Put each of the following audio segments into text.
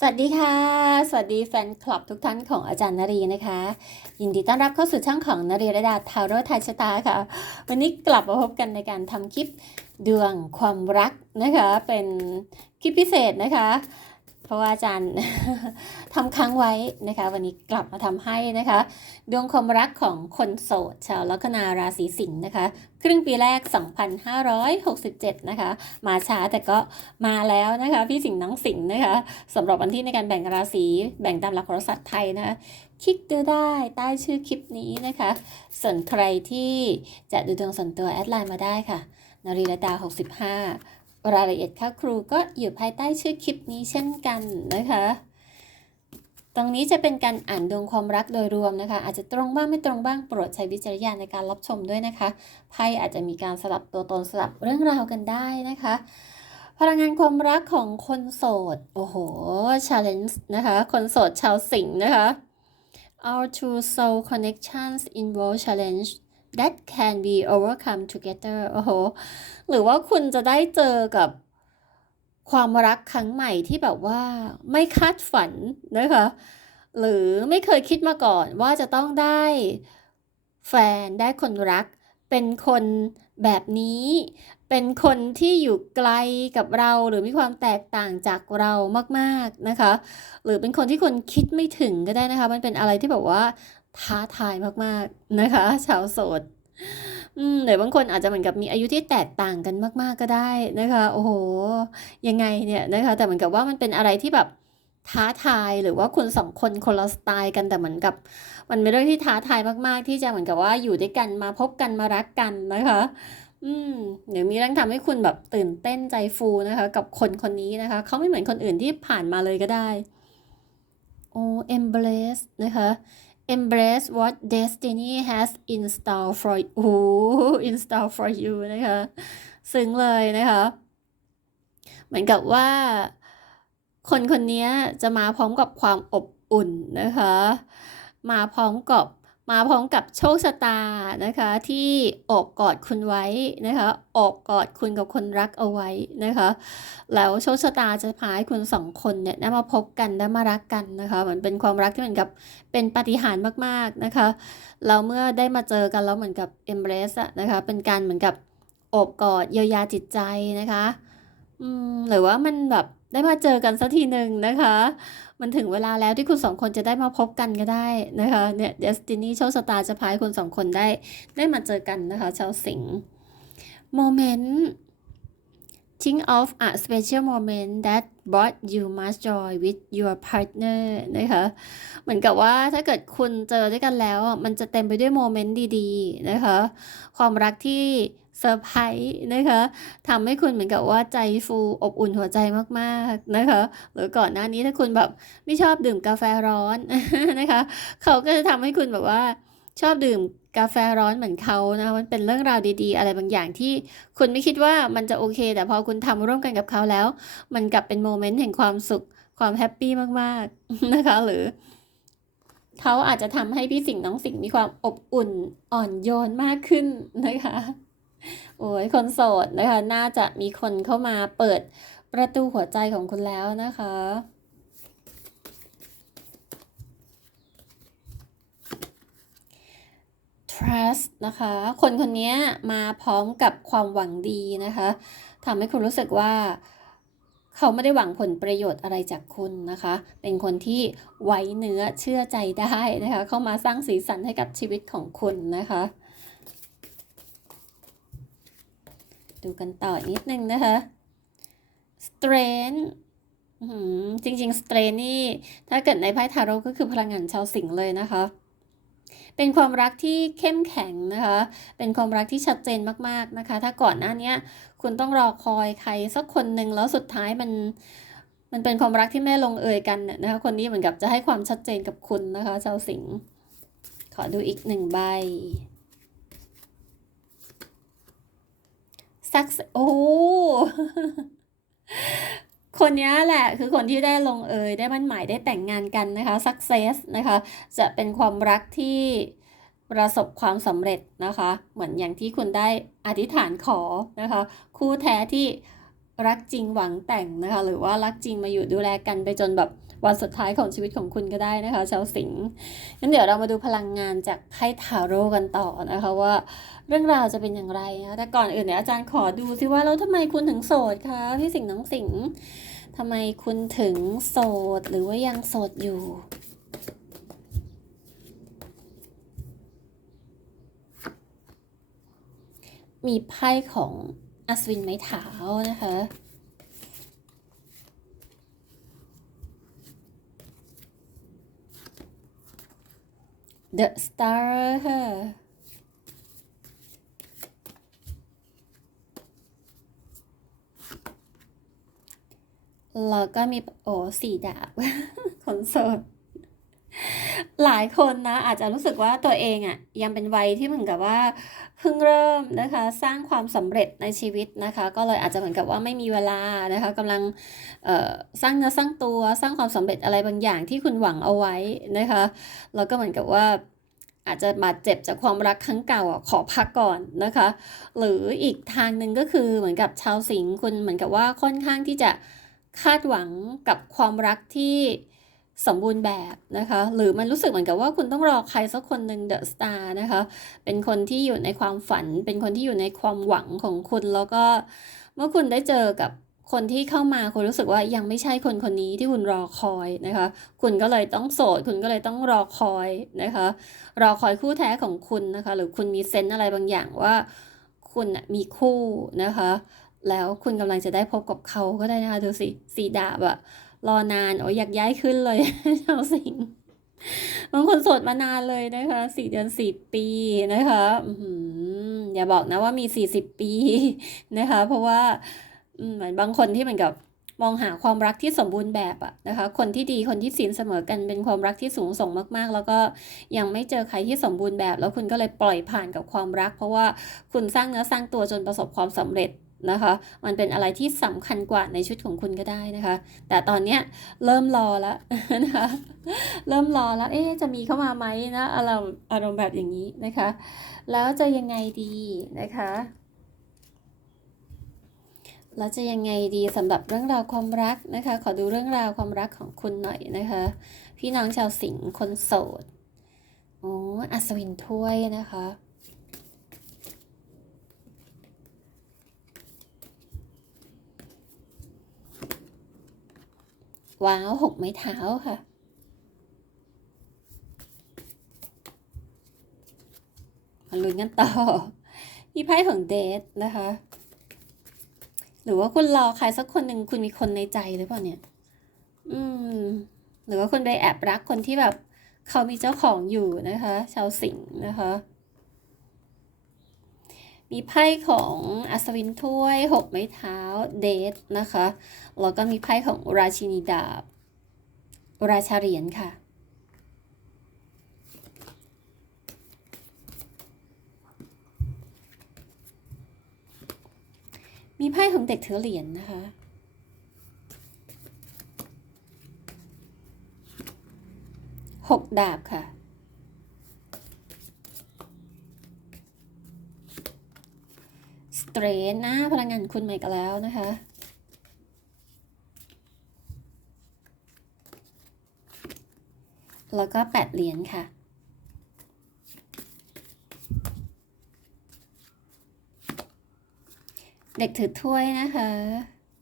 สวัสดีค่ะ สวัสดีแฟนคลับทุกท่านของอาจารย์นรีนะคะ ยินดีต้อนรับเข้าสู่ช่องของนรีระดาทาโร่ไทยชะตาค่ะ วันนี้กลับมาพบกันในการทำคลิปดวงความรักนะคะ เป็นคลิปพิเศษนะคะ เพราะว่าอาจารย์ทำค้างไว้นะคะ วันนี้กลับมาทำให้นะคะ ดวงความรักของคนโสด ชาวลัคนาราศีสิงห์นะคะ ครึ่งปีแรก 2567 นะคะ มาช้าแต่ก็มาแล้วนะคะ พี่สิงห์น้องสิงห์นะคะสำหรับวันที่ในการแบ่งราศีแบ่งตามหลักโหราศาสตร์ไทยนะคะคลิกดูได้ใต้ชื่อคลิปนี้นะคะ ส่วนใครที่จะดูดวงส่วนตัวแอดไลน์มาได้ค่ะนารีรดา65 รายละเอียดค่าครูก็อยู่ภายใต้ชื่อคลิปนี้เช่นกันนะคะ ตรงนี้จะเป็นการอ่านดวงความรักโดยรวมนะคะ อาจจะตรงบ้างไม่ตรงบ้างโปรดใช้วิจารณญาณในการรับชมด้วยนะคะ ไพ่อาจจะมีการสลับตัวตนสลับเรื่องราวกันได้นะคะ พลังงานความรักของคนโสด โอ้โห challenge นะคะ คนโสดชาวสิงห์นะคะ Our two soul connections involve challenge that can be overcome together โอ้โห หรือว่าคุณจะได้เจอกับความรักครั้งใหม่ที่แบบว่าไม่คาดฝันนะคะ หรือไม่เคยคิดมาก่อนว่าจะต้องได้แฟนได้คนรัก เป็นคนแบบนี้ เป็นคนที่อยู่ไกลกับเราหรือมีความแตกต่างจากเรามากๆนะคะ หรือเป็นคนที่คนคิดไม่ถึงก็ได้นะคะ มันเป็นอะไรที่แบบว่า ท้าทายมากๆนะคะ ชาวโสดอืมหรือบางคนอาจจะเหมือนกับมีอายุที่แตกต่างกันมาก ๆ ก็ได้นะคะ โอ้โห ยังไงเนี่ยนะคะ แต่เหมือนกับว่ามันเป็นอะไรที่แบบท้าทายหรือว่าคุณสองคนคนละสไตล์กันแต่เหมือนกับ มันเป็นเรื่องที่ท้าทายมากๆ ที่จะเหมือนกับว่าอยู่ด้วยกันมาพบกันมารักกันนะคะ อืมเดี๋ยวมีเรื่องทำให้คุณแบบตื่นเต้นใจฟูนะคะ กับคนคนนี้นะคะเขาไม่เหมือนคนอื่นที่ผ่านมาเลยก็ได้โอ้ embrace นะคะ embrace what destiny has in store for you in store for you นะคะซึ้งเลยนะคะ เหมือนกับว่า คนคนนี้จะมาพร้อมกับความอบอุ่นนะคะ มาพร้อมกับ มาพร้อมกับโชคชะตานะคะ ที่โอบกอดคุณไว้นะคะโอบกอดคุณกับคนรักเอาไว้นะคะ แล้วโชคชะตาจะพาให้คุณสองคนเนี่ยได้มาพบกันได้มารักกันนะคะเหมือนเป็นความรักที่เหมือนกับเป็นปฏิหารมากๆนะคะแล้วเมื่อได้มาเจอกันแล้วเหมือนกับ embrace อะนะคะเป็นการเหมือนกับโอบกอดเยียวยาจิตใจนะคะอืมหรือว่ามันแบบ ได้มาเจอกันสักทีหนึ่งนะคะ มันถึงเวลาแล้วที่คุณสองคนจะได้มาพบกันก็ได้นะคะเนี่ย destiny โชคชะตาจะพาให้คุณสองคนได้ ได้มาเจอกันนะคะชาวสิงห์โมเมนต์ Think of a special moment that brought you much joy with your partner นะคะ เหมือนกับว่าถ้าเกิดคุณเจอด้วยกันแล้วอะมันจะเต็มไปด้วยโมเมนต์ดีๆนะคะ ความรักที่ เซอร์ไพรส์นะคะทำให้คุณเหมือนกับว่าใจฟูอบอุ่นหัวใจมากๆนะคะ หรือก่อนหน้านี้ถ้าคุณแบบไม่ชอบดื่มกาแฟร้อนนะคะเขาก็จะทำให้คุณแบบว่าชอบดื่มกาแฟร้อนเหมือนเขานะมันเป็นเรื่องราวดีๆ อะไรบางอย่างที่คุณไม่คิดว่ามันจะโอเค แต่พอคุณทำร่วมกันกับเขาแล้ว มันกลับเป็นโมเมนต์แห่งความสุขความแฮปปี้มากๆนะคะหรือเขาอาจจะทำให้พี่สิงห์น้องสิงห์มีความอบอุ่นอ่อนโยนมากขึ้นนะคะ โอ้ยคนโสดนะคะ น่าจะมีคนเข้ามาเปิดประตูหัวใจของคุณแล้วนะคะ trust นะคะ คนคนนี้มาพร้อมกับความหวังดีนะคะทำให้คุณรู้สึกว่าเขาไม่ได้หวังผลประโยชน์อะไรจากคุณนะคะ เป็นคนที่ไว้เนื้อเชื่อใจได้นะคะ เข้ามาสร้างสีสันให้กับชีวิตของคุณนะคะ ดูกันต่อนิดนึงนะคะ strength จริงๆ strength นี่ ถ้าเกิดในไพ่ทาโร่ก็คือพลังงานชาวสิงห์เลยนะคะ เป็นความรักที่เข้มแข็งนะคะ เป็นความรักที่ชัดเจนมากๆนะคะ ถ้าก่อนหน้านี้คุณต้องรอคอยใครสักคนหนึ่งแล้วสุดท้ายมันมันเป็นความรักที่ไม่ลงเอยกันน่ะนะคะ คนนี้เหมือนกับจะให้ความชัดเจนกับคุณนะคะชาวสิงห์ขอดูอีกหนึ่งใบ สักโอ้คนนี้แหละคือคนที่ได้ลงเอยได้มั่นหมายได้แต่งงานกันนะคะ success นะคะ จะเป็นความรักที่ประสบความสำเร็จนะคะ เหมือนอย่างที่คุณได้อธิษฐานขอนะคะ คู่แท้ที่รักจริงหวังแต่งนะคะ หรือว่ารักจริงมาอยู่ดูแลกันไปจนแบบ วันสุดท้ายของชีวิตของคุณก็ได้นะคะชาวสิงห์งั้นเดี๋ยวเรามาดูพลังงานจากไพ่ทาโร่กันต่อนะคะว่าเรื่องราวจะเป็นอย่างไรนะแต่ก่อนอื่นเนี่ยอาจารย์ขอดูซิว่าแล้วทำไมคุณถึงโสดคะพี่สิงห์น้องสิงห์ทำไมคุณถึงโสดหรือว่ายังโสดอยู่มีไพ่ของอัศวินไม้เท้านะคะ The Star ค่ะแล้วก็มีโอ้สี่ดาบคนโสด หลายคนนะอาจจะรู้สึกว่าตัวเองอะ่ะยังเป็นวัยที่เหมือนกับว่าเพิ่งเริ่มนะคะสร้างความสำเร็จในชีวิตนะคะ ก็เลยอาจจะเหมือนกับว่าไม่มีเวลานะคะกำลังสร้างเนื้อสร้างตัวสร้างความสำเร็จอะไรบางอย่างที่คุณหวังเอาไว้นะคะแล้วก็เหมือนกับว่าอาจจะบาดเจ็บจากความรักครั้งเก่าอขอพักก่อนนะคะ หรืออีกทางหนึ่งก็คือเหมือนกับชาวสิงห์คุณเหมือนกับว่าค่อนข้างที่จะคาดหวังกับความรักที่ สมบูรณ์แบบนะคะ หรือมันรู้สึกเหมือนกับว่าคุณต้องรอใครสักคนหนึ่งเดอะสตาร์นะคะ เป็นคนที่อยู่ในความฝัน เป็นคนที่อยู่ในความหวังของคุณ แล้วก็เมื่อคุณได้เจอกับคนที่เข้ามาคุณรู้สึกว่ายังไม่ใช่คนคนนี้ที่คุณรอคอยนะคะ คุณก็เลยต้องโสด คุณก็เลยต้องรอคอยนะคะ รอคอยคู่แท้ของคุณนะคะ หรือคุณมีเซนส์อะไรบางอย่างว่า คุณมีคู่นะคะ แล้วคุณกำลังจะได้พบกับเขาก็ได้นะคะดูสิสีดาบอะ รอนานโอ้ยอยากย้ายขึ้นเลยชาวสิงห์บางคนโสดมานานเลยนะคะสี่เดือนสี่ปีนะคะอย่าบอกนะว่ามีสี่สิบปีนะคะ เพราะว่าเหมือนบางคนที่เหมือนกับมองหาความรักที่สมบูรณ์แบบอะนะคะ คนที่ดีคนที่ศีลเสมอกันเป็นความรักที่สูงส่งมาก ๆ แล้วก็ยังไม่เจอใครที่สมบูรณ์แบบ แล้วคุณก็เลยปล่อยผ่านกับความรัก เพราะว่าคุณสร้างเนื้อสร้างตัวจนประสบความสำเร็จ นะคะ มันเป็นอะไรที่สำคัญกว่าในชุดของคุณก็ได้นะคะ แต่ตอนเนี้ยเริ่มรอแล้วนะคะ เริ่มรอแล้ว เอ๊จะมีเข้ามาไหมนะอารมณ์อารมณ์แบบอย่างนี้นะคะ แล้วจะยังไงดีนะคะ แล้วจะยังไงดีสำหรับเรื่องราวความรักนะคะ ขอดูเรื่องราวความรักของคุณหน่อยนะคะ พี่น้องชาวสิงห์คนโสด โอ้อัศวินถ้วยนะคะ ว้าวหกไม้เท้าค่ะ มาลุ้นกันต่อ มีไพ่ของเดทนะคะ หรือว่าคุณรอใครสักคนหนึ่งคุณมีคนในใจหรือเปล่าเนี่ย อืม หรือว่าคุณไปแอบรักคนที่แบบ เขามีเจ้าของอยู่นะคะ ชาวสิงห์นะคะ มีไพ่ของอัศวินถ้วยหกไม้เท้าเดทนะคะ แล้วก็มีไพ่ของราชินีดาบ ราชาเหรียญค่ะ มีไพ่ของเด็กถือเหรียญนะคะหกดาบค่ะ ส เตรนนะพลังงานคุณใหม่กันแล้วนะคะแล้วก็แปดเหรียญค่ะ เด็กถือถ้วยนะคะ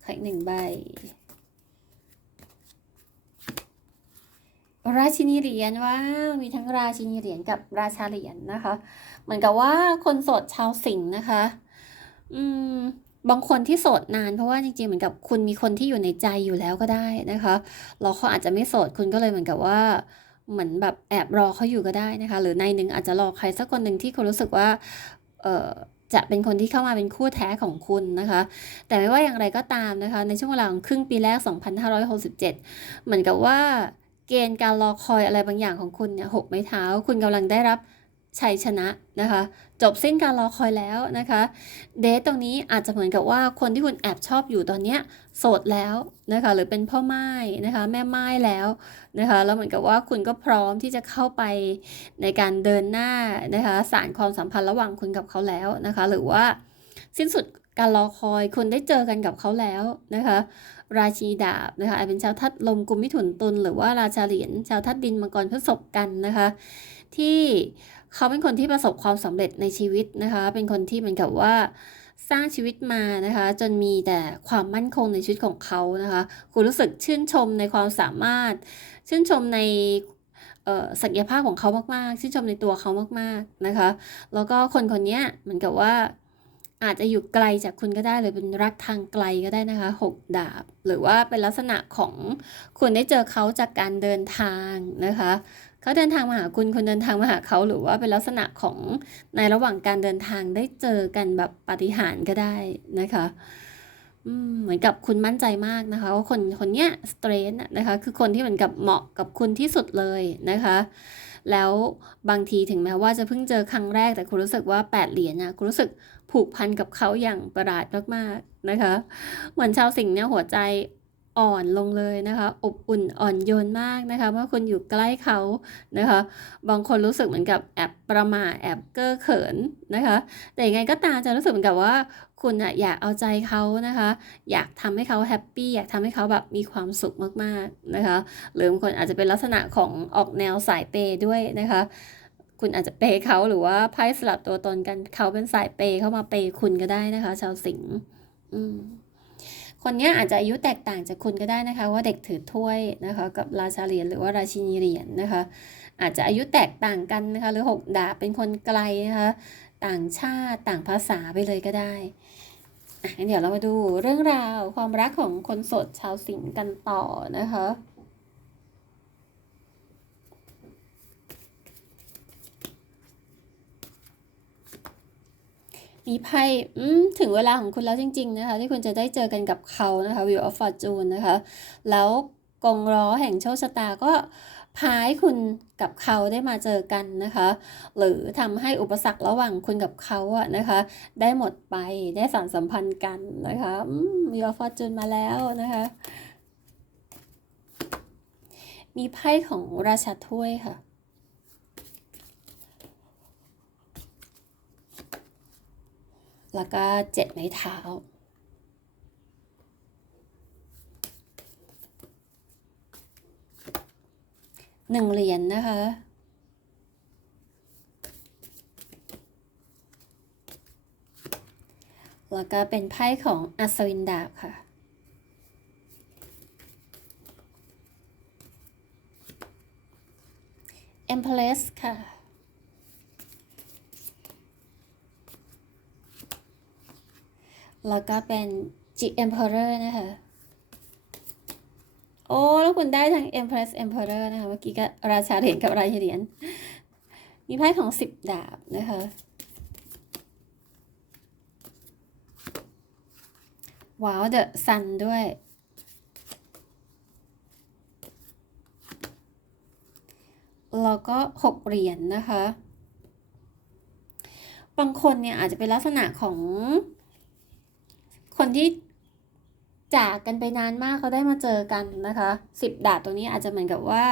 ขออีกหนึ่งใบ ราชินีเหรียญว้าวมีทั้งราชินีเหรียญกับราชาเหรียญนะคะ เหมือนกับว่าคนโสดชาวสิงห์นะคะ อืมบางคนที่โสดนานเพราะว่าจริงๆเหมือนกับคุณมีคนที่อยู่ในใจอยู่แล้วก็ได้นะคะแล้วเขาอาจจะไม่โสดคุณก็เลยเหมือนกับว่า เหมือนแบบแอบรอเขาอยู่ก็ได้นะคะ หรือในหนึ่งอาจจะรอใครสักคนหนึ่งที่คุณรู้สึกว่าเออจะเป็นคนที่เข้ามาเป็นคู่แท้ของคุณนะคะ แต่ไม่ว่าอย่างไรก็ตามนะคะ ในช่วงเวลาของครึ่งปีแรก 2567 เหมือนกับว่าเกณฑ์การรอคอยอะไรบางอย่างของคุณเนี่ยหกไม้เท้า คุณกำลังได้รับ ชัยชนะนะคะ จบสิ้นการรอคอยแล้วนะคะ เดทตรงนี้อาจจะเหมือนกับว่าคนที่คุณแอบชอบอยู่ตอนเนี้ยโสดแล้วนะคะ หรือเป็นพ่อไม้นะคะ แม่ไม้แล้วนะคะ แล้วเหมือนกับว่าคุณก็พร้อมที่จะเข้าไปในการเดินหน้านะคะสารความสัมพันธ์ระหว่างคุณกับเขาแล้วนะคะ หรือว่าสิ้นสุดการรอคอยคุณได้เจอกันกับเขาแล้วนะคะ ราชีดาบนะคะอาจเป็นชาวทัดลมกุมมิถุนตุลหรือว่าราชาเหรียญชาวทัดดินมังกรพฤษภกันนะคะ ที่ เขาเป็นคนที่ประสบความสำเร็จในชีวิตนะคะ เป็นคนที่เหมือนกับว่าสร้างชีวิตมานะคะ จนมีแต่ความมั่นคงในชีวิตของเขานะคะ คุณรู้สึกชื่นชมในความสามารถ ชื่นชมในศักยภาพของเขามากๆ ชื่นชมในตัวเขามากๆนะคะ แล้วก็คนคนนี้เหมือนกับว่าอาจจะอยู่ไกลจากคุณก็ได้หรือเป็นรักทางไกลก็ได้นะคะหกดาบ หรือว่าเป็นลักษณะของคุณได้เจอเขาจากการเดินทางนะคะ เขาเดินทางมาหาคุณคุณเดินทางมาหาเขาหรือว่าเป็นลักษณะของในระหว่างการเดินทางได้เจอกันแบบปาฏิหาริย์ก็ได้นะคะเหมือนกับคุณมั่นใจมากนะคะว่าคนคนเนี้ยสเตรนนะคะคือคนที่เหมือนกับเหมาะกับคุณที่สุดเลยนะคะ แล้วบางทีถึงแม้ว่าจะเพิ่งเจอครั้งแรกแต่คุณรู้สึกว่าแปดเหรียญนะคุณรู้สึกผูกพันกับเขาอย่างประหลาดมากๆนะคะ เหมือนชาวสิงห์เนี่ยหัวใจ อ่อนลงเลยนะคะ อบอุ่นอ่อนโยนมากนะคะ เมื่อคุณอยู่ใกล้เขานะคะ บางคนรู้สึกเหมือนกับแอบประมาทแอบเก้อเขินนะคะ แต่ยังไงก็ตามจะรู้สึกเหมือนกับว่าคุณอะอยากเอาใจเขานะคะ อยากทำให้เขาแฮปปี้อยากทำให้เขาแบบมีความสุขมากๆนะคะ หรือบางคนอาจจะเป็นลักษณะของออกแนวสายเปย์ด้วยนะคะคุณอาจจะเปย์เขาหรือว่าไพ่สลับตัวตนกันเขาเป็นสายเปย์เข้ามาเปย์คุณก็ได้นะคะ ชาวสิงห์อืม คนนี้อาจจะอายุแตกต่างจากคุณก็ได้นะคะ ว่าเด็กถือถ้วยนะคะกับราชาเหรียญหรือว่าราชินีเหรียญนะคะ อาจจะอายุแตกต่างกันนะคะ หรือหกดาบเป็นคนไกลนะคะต่างชาติต่างภาษาไปเลยก็ได้อะงั้นเดี๋ยวเรามาดูเรื่องราวความรักของคนโสดชาวสิงห์กันต่อนะคะ มีไพ่ถึงเวลาของคุณแล้วจริง ๆ นะคะ ที่คุณจะได้เจอกันกับเขานะคะ Wheel of Fortune นะคะ แล้วกงล้อแห่งโชคชะตาก็พาให้คุณกับเขาได้มาเจอกันนะคะ หรือทำให้อุปสรรคระหว่างคุณกับเขาอะนะคะ ได้หมดไปได้สานสัมพันธ์กันนะคะอืม Wheel of Fortune มาแล้วนะคะ มีไพ่ของราชาถ้วยค่ะ แล้วก็เจ็ดไม้เท้า หนึ่งเหรียญนนะคะ แล้วก็เป็นไพ่ของอัศวินดาบค่ะ Empress ค่ะ แล้วก็เป็น G Emperor นะคะ โอ้ แล้วคุณได้ทั้ง Empress Emperor นะคะ เมื่อกี้ก็ราชาเหรียญกับราชาเหรียญ มีไพ่ของสิบดาบนะคะ ว้าว The Sun ด้วย แล้วก็หกเหรียญนะคะ บางคนเนี่ยอาจจะเป็นลักษณะของ คนที่จากกันไปนานมากเขาได้มาเจอกันนะคะสิบดาบตรงนี้อาจจะเหมือนกับว่า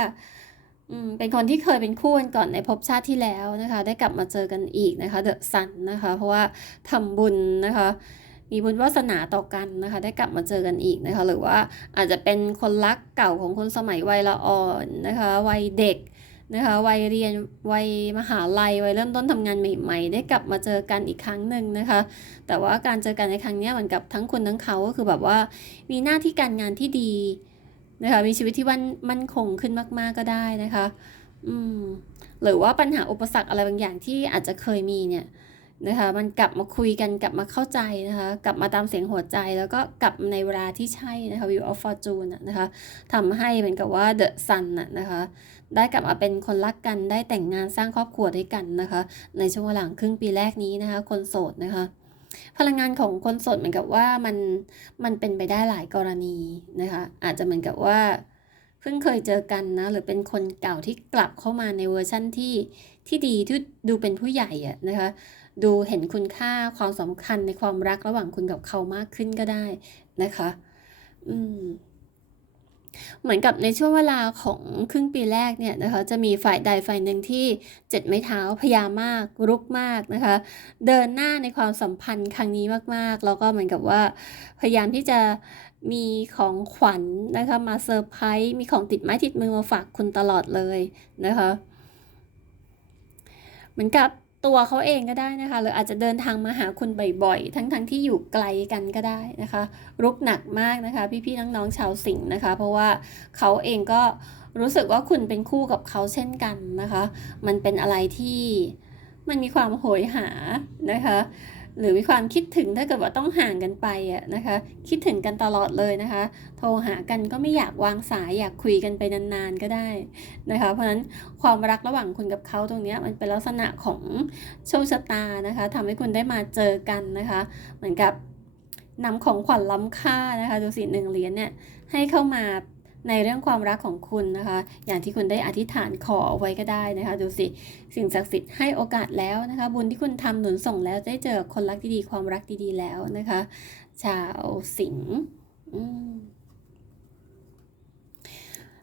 อืมเป็นคนที่เคยเป็นคู่กันก่อนในภพชาติที่แล้วนะคะ ได้กลับมาเจอกันอีกนะคะเดอะซันนะคะ เพราะว่าทำบุญนะคะ มีบุญวาสนาต่อกันนะคะ ได้กลับมาเจอกันอีกนะคะ หรือว่าอาจจะเป็นคนรักเก่าของคนสมัยวัยละอ่อนนะคะ วัยเด็ก นะคะวัยเรียนวัยมหาลัยวัยเริ่มต้นทำงานใหม่ ๆ ได้กลับมาเจอกันอีกครั้งหนึ่งนะคะ แต่ว่าการเจอกันในครั้งนี้เหมือนกับทั้งคุณทั้งเขาก็คือแบบว่ามีหน้าที่การงานที่ดีนะคะมีชีวิตที่มั่นมั่นคงขึ้นมาก ๆก็ได้นะคะ อืมหรือว่าปัญหาอุปสรรคอะไรบางอย่างที่อาจจะเคยมีเนี่ย นะคะมันกลับมาคุยกันกลับมาเข้าใจนะคะกลับมาตามเสียงหัวใจแล้วก็กลับในเวลาที่ใช่นะคะ View of Fortune น่ะนะคะทำให้เหมือนกับว่า The Sun น่ะนะคะได้กลับมาเป็นคนรักกันได้แต่งงานสร้างครอบครัวด้วยกันนะคะ ในช่วงหลังครึ่งปีแรกนี้นะคะ คนโสดนะคะ พลังงานของคนโสดเหมือนกับว่ามันมันเป็นไปได้หลายกรณีนะคะอาจจะเหมือนกับว่าเพิ่งเคยเจอกันนะหรือเป็นคนเก่าที่กลับเข้ามาในเวอร์ชั่นที่ที่ดีที่ดูเป็นผู้ใหญ่อะนะคะ ดูเห็นคุณค่าความสำคัญในความรักระหว่างคุณกับเขามากขึ้นก็ได้นะคะ อืมเหมือนกับในช่วงเวลาของครึ่งปีแรกเนี่ยนะคะจะมีฝ่ายใดฝ่ายหนึ่งที่เจ็ดไม้เท้าพยายามมากรุกมากนะคะ เดินหน้าในความสัมพันธ์ครั้งนี้มากๆ แล้วก็เหมือนกับว่า พยายามที่จะมีของขวัญนะคะมาเซอร์ไพรส์มีของติดไม้ติดมือมาฝากคุณตลอดเลยนะคะ เหมือนกับ ตัวเขาเองก็ได้นะคะ หรืออาจจะเดินทางมาหาคุณบ่อยๆ ทั้งๆทที่อยู่ไกลกันก็ได้นะคะ รุกหนักมากนะคะ พี่ๆน้องๆชาวสิงห์นะคะ เพราะว่าเขาเองก็รู้สึกว่าคุณเป็นคู่กับเขาเช่นกันนะคะ มันเป็นอะไรที่มันมีความโหยหานะคะ หรือมีความคิดถึงถ้าเกิดว่าต้องห่างกันไปอะนะคะ คิดถึงกันตลอดเลยนะคะ โทรหากันก็ไม่อยากวางสายอยากคุยกันไปนานๆก็ได้นะคะ เพราะฉะนั้นความรักระหว่างคุณกับเขาตรงนี้มันเป็นลักษณะของโชคชะตานะคะทำให้คุณได้มาเจอกันนะคะ เหมือนกับนำของขวัญล้ำค่านะคะดูสิหนึ่งเหรียญเนี่ยให้เข้ามา ในเรื่องความรักของคุณนะคะ อย่างที่คุณได้อธิษฐานขอเอาไว้ก็ได้นะคะ ดูสิสิ่งศักดิ์สิทธิ์ให้โอกาสแล้วนะคะ บุญที่คุณทำหนุนส่งแล้วได้เจอคนรักดีๆความรักดีๆแล้วนะคะ ชาวสิงห์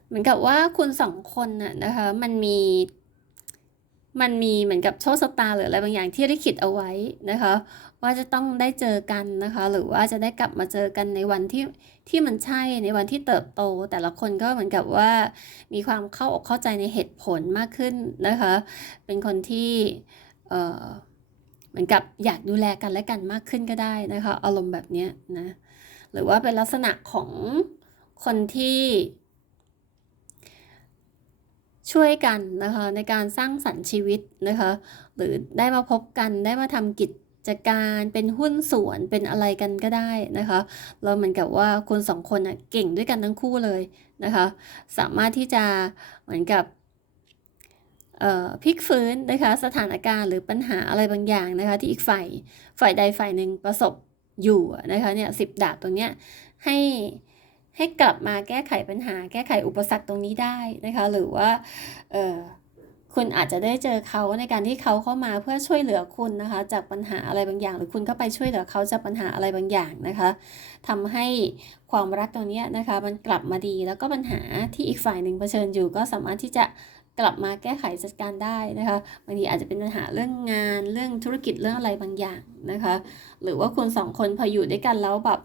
เหมือนกับว่าคุณสองคนน่ะนะคะ มันมีมันมีเหมือนกับโชคชะตาหรืออะไรบางอย่างที่ได้คิดเอาไว้นะคะ ว่าจะต้องได้เจอกันนะคะ หรือว่าจะได้กลับมาเจอกันในวันที่ที่มันใช่ในวันที่เติบโต แต่ละคนก็เหมือนกับว่า มีความเข้าอกเข้าใจในเหตุผลมากขึ้นนะคะ เป็นคนที่เอ่อเหมือนกับอยากดูแลกันและกันมากขึ้นก็ได้นะคะ อารมณ์แบบนี้นะหรือว่าเป็นลักษณะของคนที่ช่วยกันนะคะในการสร้างสรรค์ชีวิตนะคะ หรือได้มาพบกันได้มาทำกิจ การเป็นหุ้นส่วนเป็นอะไรกันก็ได้นะคะเราเหมือนกับว่าคนสองคนน่ะเก่งด้วยกันทั้งคู่เลยนะคะสามารถที่จะเหมือนกับเอ่อพลิกฟื้นนะคะสถานการณ์หรือปัญหาอะไรบางอย่างนะคะที่อีกฝ่ายฝ่ายใดฝ่ายหนึ่งประสบอยู่นะคะเนี่ยสิบดาบตรงเนี้ยให้ให้กลับมาแก้ไขปัญหา แก้ไขอุปสรรคตรงนี้ได้นะคะหรือว่า คุณอาจจะได้เจอเขาในการที่เขาเข้ามาเพื่อช่วยเหลือคุณนะคะ จากปัญหาอะไรบางอย่าง หรือคุณเข้าไปช่วยเหลือเขาจากปัญหาอะไรบางอย่างนะคะทำให้ความรักตรงนี้นะคะ มันกลับมาดีแล้วก็ปัญหาที่อีกฝ่ายหนึ่งเผชิญอยู่ ก็สามารถที่จะกลับมาแก้ไขจัดการได้นะคะบางทีอาจจะเป็นปัญหาเรื่องงานเรื่องธุรกิจเรื่องอะไรบางอย่างนะคะ หรือว่าคุณสองคนพออยู่ด้วยกันแล้วแบบ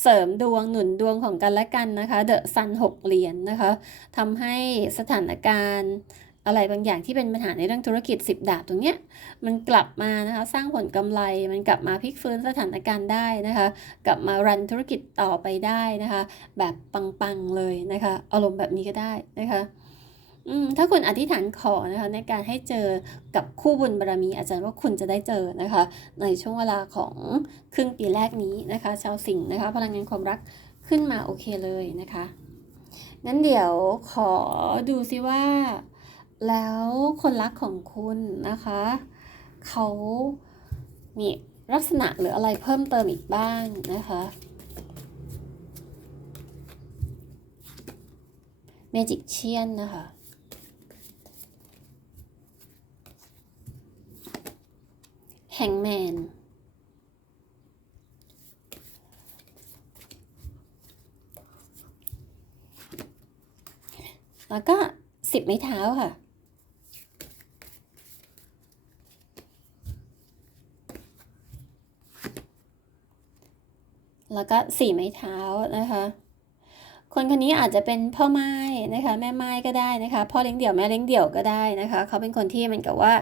เสริมดวงหนุนดวงของกันและกันนะคะเดอะซันหกเหรียญนนะคะทำให้สถานการณ์ อะไรบางอย่างที่เป็นปัญหาในเรื่องธุรกิจ 10 ดาบตรงเนี้ยมันกลับมานะคะสร้างผลกำไรมันกลับมาพลิกฟื้นสถานการณ์ได้นะคะ กลับมารันธุรกิจต่อไปได้นะคะ แบบปังๆเลยนะคะอารมณ์แบบนี้ก็ได้นะคะถ้าคุณอธิษฐานขอนะคะในการให้เจอกับคู่บุญบารมี อาจารย์ว่าคุณจะได้เจอนะคะ ในช่วงเวลาของครึ่งปีแรกนี้นะคะ ชาวสิงห์นะคะ พลังงานความรักขึ้นมาโอเคเลยนะคะนั้นเดี๋ยวขอดูซิว่า แล้วคนรักของคุณนะคะ เขามีลักษณะหรืออะไรเพิ่มเติมอีกบ้างนะคะเมจิกเชียนนะคะแฮงแมนแล้วก็สิบไม้เท้าค่ะ แล้วก็สี่ไม้เท้านะคะ คนคนนี้อาจจะเป็นพ่อไม้นะคะ แม่ไม้ก็ได้นะคะ พ่อเลี้ยงเดี่ยวแม่เลี้ยงเดี่ยวก็ได้นะคะ เขาเป็นคนที่มันกับว่า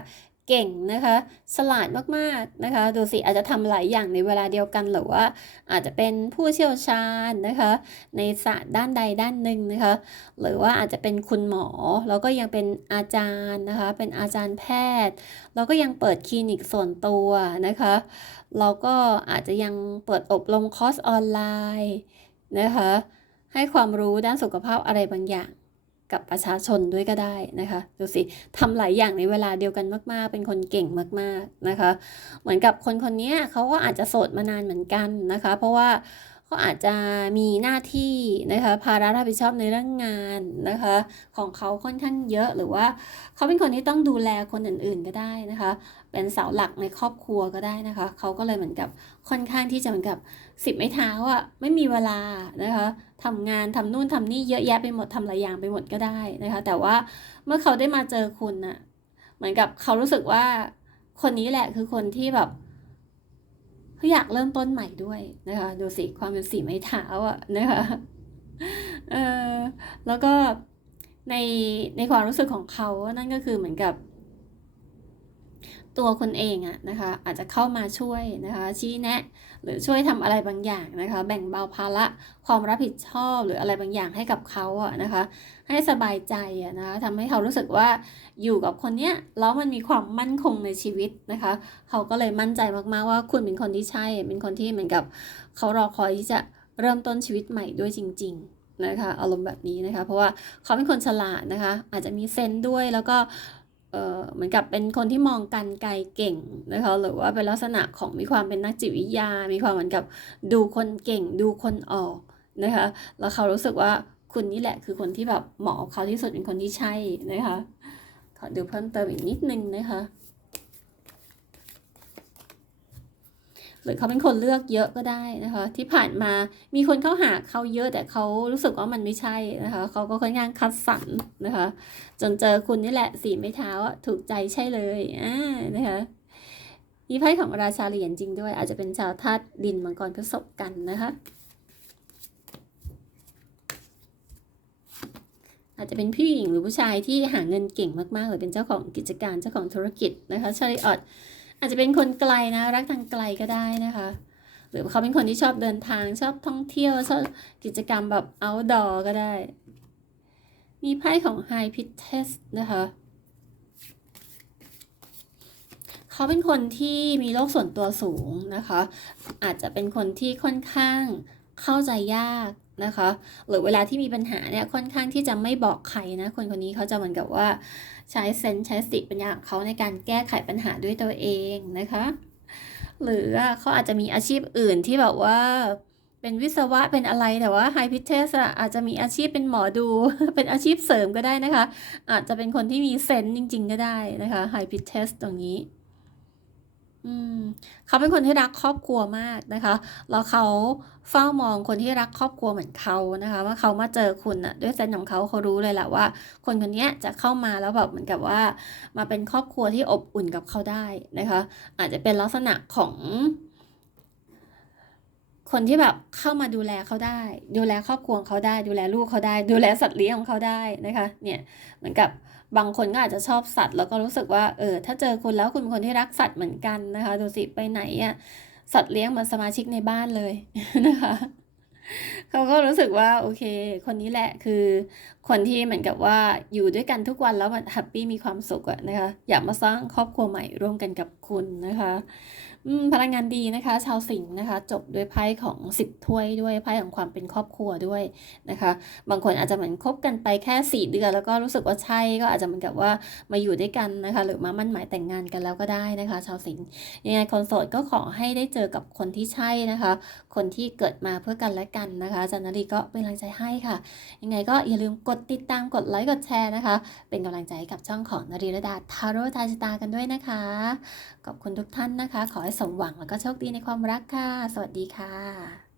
เก่งนะคะ ฉลาดมากๆนะคะ ดูสิอาจจะทำหลายอย่างในเวลาเดียวกันหรือว่า อาจจะเป็นผู้เชี่ยวชาญนะคะ ในศาสตร์ด้านใดด้านหนึ่งนะคะ หรือว่าอาจจะเป็นคุณหมอ แล้วก็ยังเป็นอาจารย์นะคะ เป็นอาจารย์แพทย์ แล้วก็ยังเปิดคลินิกส่วนตัวนะคะเราก็อาจจะยังเปิดอบรมคอร์สออนไลน์นะคะ ให้ความรู้ด้านสุขภาพอะไรบางอย่าง กับประชาชนด้วยก็ได้นะคะ ดูสิทำหลายอย่างในเวลาเดียวกันมาก ๆ เป็นคนเก่งมาก ๆนะคะ เหมือนกับคนคนนี้เขาก็อาจจะโสดมานานเหมือนกันนะคะ เพราะว่าเขาอาจจะมีหน้าที่นะคะภาระรับผิดชอบในเรื่องงานนะคะ ของเขาค่อนข้างเยอะหรือว่าเขาเป็นคนที่ต้องดูแลคนอื่นๆก็ได้นะคะ เป็นเสาหลักในครอบครัวก็ได้นะคะ เขาก็เลยเหมือนกับค่อนข้างที่จะเหมือนกับ สิบไม้เท้าอะไม่มีเวลานะคะทำงานทำนู่นทำนี่เยอะแยะไปหมดทำหลายอย่างไปหมดก็ได้นะคะ แต่ว่าเมื่อเขาได้มาเจอคุณน่ะ เหมือนกับเขารู้สึกว่าคนนี้แหละคือคนที่แบบเขาอยากเริ่มต้นใหม่ด้วยนะคะ ดูสิความเป็นสีไม้เท้าอะนะคะเออแล้วก็ในในความรู้สึกของเขานั่นก็คือเหมือนกับ ตัวคนเองอะนะคะอาจจะเข้ามาช่วยนะคะชี้แนะ หรือช่วยทำอะไรบางอย่างนะคะ แบ่งเบาภาระความรับผิดชอบหรืออะไรบางอย่างให้กับเขาอะนะคะ ให้สบายใจอะนะคะทำให้เขารู้สึกว่าอยู่กับคนเนี้ยแล้วมันมีความมั่นคงในชีวิตนะคะ เขาก็เลยมั่นใจมากๆว่าคุณเป็นคนที่ใช่ เป็นคนที่เหมือนกับเขารอคอยที่จะเริ่มต้นชีวิตใหม่ด้วยจริง ๆนะคะ อารมณ์แบบนี้นะคะ เพราะว่าเขาเป็นคนฉลาดนะคะ อาจจะมีเซนด้วยแล้วก็ เออเหมือนกับเป็นคนที่มองการไกลเก่งนะคะหรือว่าเป็นลักษณะของมีความเป็นนักจิตวิทยา มีความเหมือนกับดูคนเก่งดูคนออกนะคะแล้วเขารู้สึกว่าคุณนี่แหละคือคนที่แบบเหมาะเขาที่สุดเป็นคนที่ใช่นะคะขอดูเพิ่มเติมอีกนิดนึงนะคะ หรือเขาเป็นคนเลือกเยอะก็ได้นะคะ ที่ผ่านมามีคนเข้าหาเขาเยอะแต่เขารู้สึกว่ามันไม่ใช่นะคะเขาก็ค่อนข้างคัดสรรนะคะ จนเจอคุณนี่แหละสีไม้เท้าถูกใจใช่เลยอ่านะคะมีไพ่ของราชาเหรียญจริงด้วย อาจจะเป็นชาวธาตุดินมังกรพฤษภกันนะคะ อาจจะเป็นผู้หญิงหรือผู้ชายที่หาเงินเก่งมากๆหรือเป็นเจ้าของกิจการเจ้าของธุรกิจนะคะชาริออต อาจจะเป็นคนไกลนะ รักทางไกลก็ได้นะคะ หรือเขาเป็นคนที่ชอบเดินทางชอบท่องเที่ยวชอบกิจกรรมแบบ outdoor ก็ได้ มีไพ่ของ High p i t e s นะคะเขาเป็นคนที่มีโลกส่วนตัวสูงนะคะ อาจจะเป็นคนที่ค่อนข้างเข้าใจยากนะคะ หรือเวลาที่มีปัญหาเนี่ยค่อนข้างที่จะไม่บอกใครนะ คนคนนี้เขาจะเหมือนกับว่า ใช้เซนส์ใช้สติปัญญาของเขาในการแก้ไขปัญหาด้วยตัวเองนะคะ หรือเขาอาจจะมีอาชีพอื่นที่แบบว่าเป็นวิศวะเป็นอะไรแต่ว่าไฮพิเทสอาจจะมีอาชีพเป็นหมอดู เป็นอาชีพเสริมก็ได้นะคะ อาจจะเป็นคนที่มีเซนส์จริง ๆ ก็ได้นะคะไฮพิเทสตรงนี้ อืม เขาเป็นคนที่รักครอบครัวมากนะคะ แล้วเขาเฝ้ามองคนที่รักครอบครัวเหมือนเขานะคะ ว่าเขามาเจอคุณอะด้วยเซนส์ของเขาเขารู้เลยแหละว่า คนคนนี้จะเข้ามาแล้วแบบเหมือนกับว่า มาเป็นครอบครัวที่อบอุ่นกับเขาได้นะคะ อาจจะเป็นลักษณะของคนที่แบบเข้ามาดูแลเขาได้ ดูแลครอบครัวของเขาได้ ดูแลลูกเขาได้ ดูแลสัตว์เลี้ยงของเขาได้นะคะ เนี่ยเหมือนกับ บางคนก็อาจจะชอบสัตว์ แล้วก็รู้สึกว่าเออถ้าเจอคุณแล้วคุณเป็นคนที่รักสัตว์เหมือนกันนะคะดูสิไปไหนอะสัตว์เลี้ยงเหมือนสมาชิกในบ้านเลยนะคะเขาก็รู้สึกว่าโอเค คนนี้แหละคือคนที่เหมือนกับว่าอยู่ด้วยกันทุกวันแล้วมันแฮปปี้มีความสุขอะนะคะ อยากมาสร้างครอบครัวใหม่ร่วมกันกับคุณนะคะพลังงานดีนะคะ ชาวสิงห์นะคะ จบด้วยไพ่ของสิบถ้วยด้วยไพ่ของความเป็นครอบครัวด้วยนะคะ บางคนอาจจะเหมือนคบกันไปแค่สี่เดือน แล้วก็รู้สึกว่าใช่ก็อาจจะเหมือนกับว่ามาอยู่ด้วยกันนะคะ หรือมามั่นหมายแต่งงานกันแล้วก็ได้นะคะ ชาวสิงห์ยังไงคนโสดก็ขอให้ได้เจอกับคนที่ใช่นะคะ คนที่เกิดมาเพื่อกันและกันนะคะจันนารีก็เป็นกำลังใจให้ค่ะ ยังไงก็อย่าลืมกดดติดตามกดไลค์กดแชร์นะคะ เป็นกำลังใจกับช่องของนารีรดาทาโร่ทาชิตากันด้วยนะคะ ขอบคุณทุกท่านนะคะ ขอให้สมหวังแล้วก็โชคดีในความรักค่ะ สวัสดีค่ะ